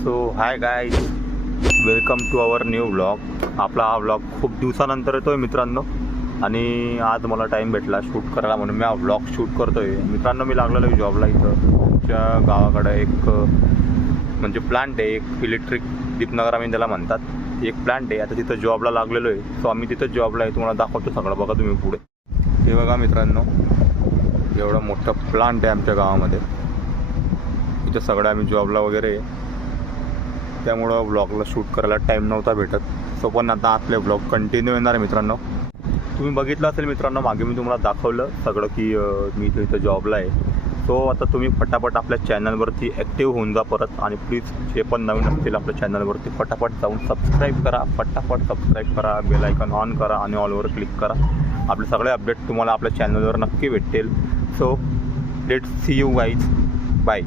So hi guys, welcome to our new vlog. आपला हा vlog खूप दिवसानंतर येतो आहे मित्रांनो. आणि आज मला टाईम भेटला शूट करायला म्हणून मी हा व्लॉग शूट करतो आहे. मित्रांनो, मी लागलेलो आहे जॉबला. इथं आमच्या गावाकडं एक म्हणजे प्लांट आहे, एक इलेक्ट्रिक दीपनगर आम्ही त्याला म्हणतात. एक प्लांट आहे. आता तिथं जॉबला लागलेलो आहे. सो आम्ही तिथं जॉबला आहे. तुम्हाला दाखवतो सगळं, बघा तुम्ही पुढे. हे बघा मित्रांनो, एवढं मोठं प्लांट आहे आमच्या गावामध्ये. इथं सगळं आम्ही जॉबला वगैरे, त्यामुळं व्लॉगला शूट करायला टाईम नव्हता भेटत. सो पण आता आपले व्लॉग कंटिन्यू येणार आहे मित्रांनो. तुम्ही बघितलं असेल मित्रांनो, मागे मी तुम्हाला दाखवलं सगळं की मी इथं जॉबला आहे. सो आता तुम्ही फटाफट आपल्या चॅनलवरती ॲक्टिव्ह होऊन जा परत. आणि प्लीज जे पण नवीन असतील आपल्या चॅनलवरती फटाफट जाऊन सबस्क्राईब करा. फटाफट सबस्क्राईब करा, बेल आयकॉन ऑन करा आणि ऑलवर क्लिक करा. आपले सगळे अपडेट तुम्हाला आपल्या चॅनलवर नक्की भेटतील. So let's see you guys, bye.